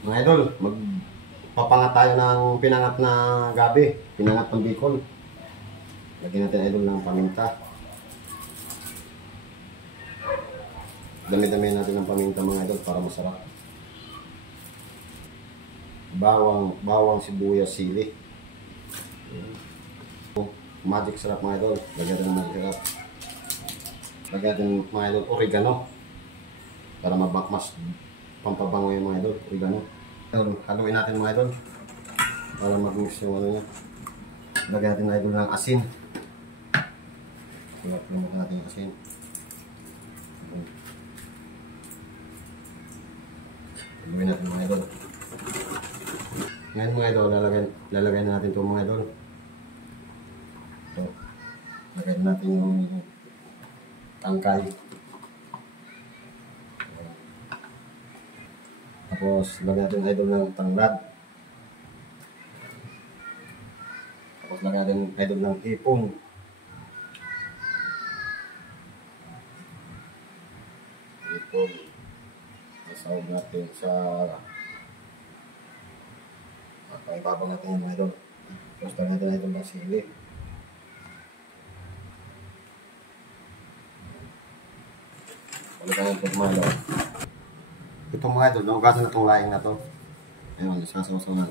Mga idol, magpapangat tayo ng pinangat na gabi, pinangat ng bicol. Lagyan natin idol ng paminta. Dami-dami natin ng paminta mga idol para masarap. Bawang sibuyas, sili. Magic sarap mga idol. Lagyan natin ng magic sarap. Lagyan natin mga idol oregano para mas pampabango yung mga idol, oregano. Haluin natin mga idol para mag-mix yung ano niya. Lagyan natin mga idol ng asin. Lagyan natin ng asin. Haluin natin mga idol. Ngayon mga idol, lalagyan natin ito mga idol. So, lagyan natin yung tangkay. Tapos, lagyan natin idol ng tanglad. Tapos, lagyan natin idol ng hipon. Hipon. Nasawag natin sa pang-ibabang natin yung idol. Tapos, lagyan natin idol ng sili. Lagyan natin mga idol. Itong mga idol, naugasan na itong laing na ito. Ayun, sasaw-saw na.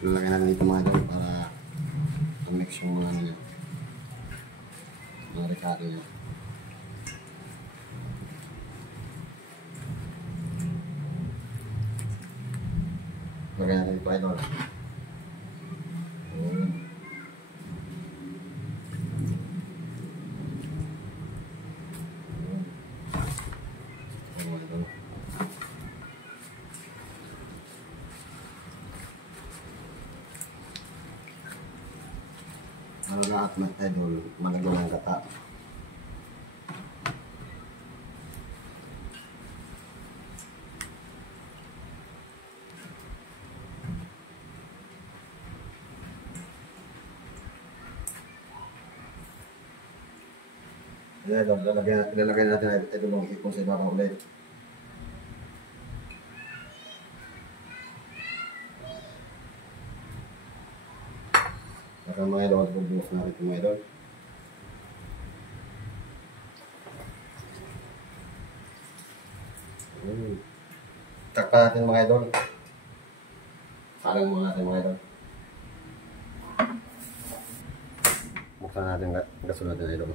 Lalagyan natin dito mga idol para mix yung mga niya. Mga ricado niya. Lagyan natin dito idol. Ano lahat ng idol, malagyan ng gata. Idol, ilalagay natin idol ng hipon sa ibabaw ulit. Saka mga idol, bubuhos natin ito mga idol. Takpan natin mga idol. Salang muna natin mga idol. Buksan natin gasolina natin idol.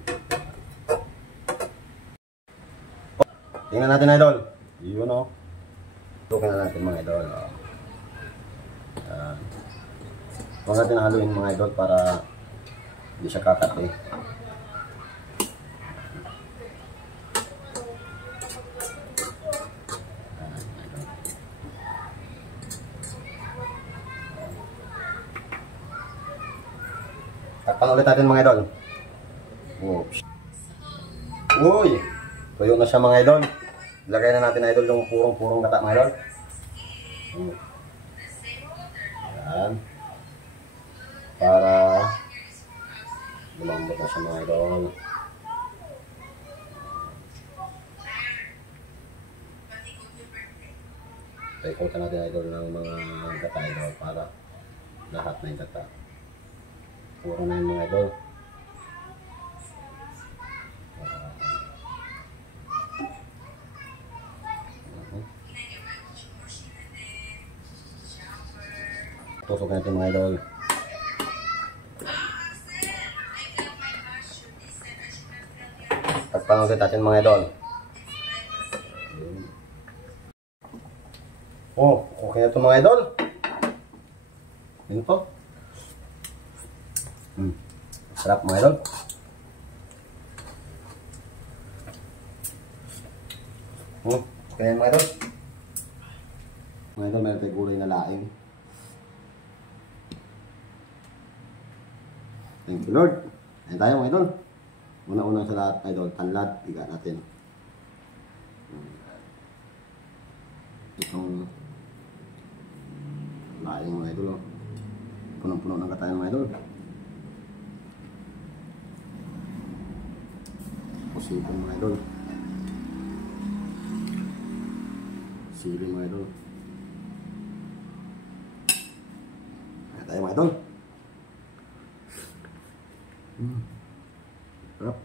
Tingnan natin idol. Yun o. Tukan na natin mga idol. Huwag natin haluin mga idol para hindi siya kakati. Takpan ulit natin mga idol. Uy! Tuyo na siya mga idol. Ilagay na natin idol yung purong gata mga idol. Yan. Para lumambot na siya mga idol. Ikutan natin idol ng mga gata idol para lahat na yung gata. Puro na yung mga idol. Tusok natin mga idol. Takpan ulit natin mga idol. Oh, okay na ito mga idol. Yun po. Sarap mga idol. Okay na mga idol. Mga idol, meron tayong gulay na laing. Thank you Lord. Ayan tayo mga idol. Una-una sa lahat idol, tanlad. Piga natin. Itong laing mga idol. Punong-puno ng katayan mga idol. Pusipon mga idol. Sili mga idol. Tayo mga idol. Sarap.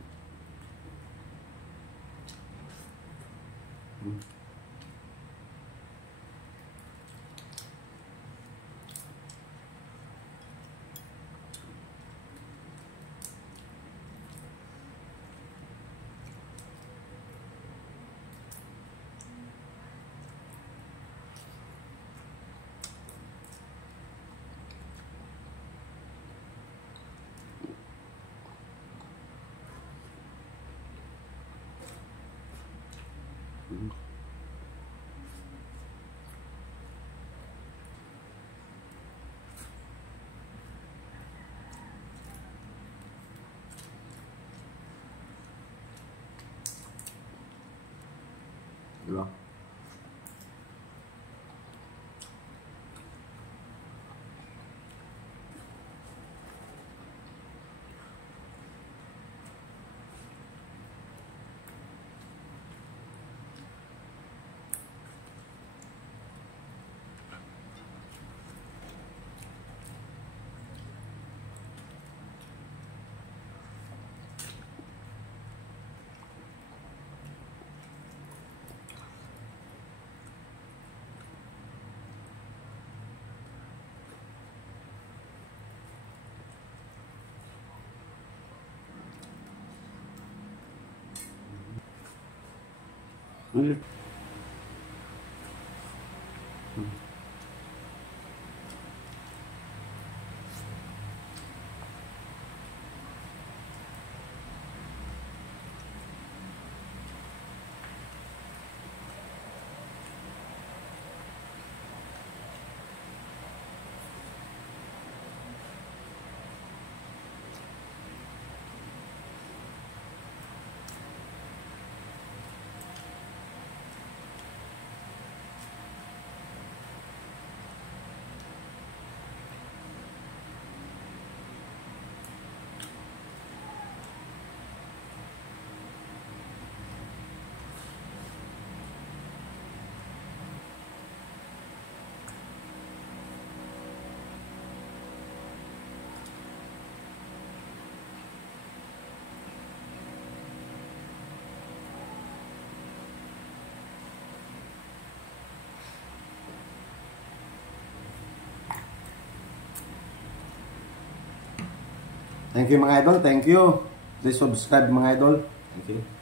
Diba? Thank you mga idol. Thank you. Please subscribe mga idol. Thank you.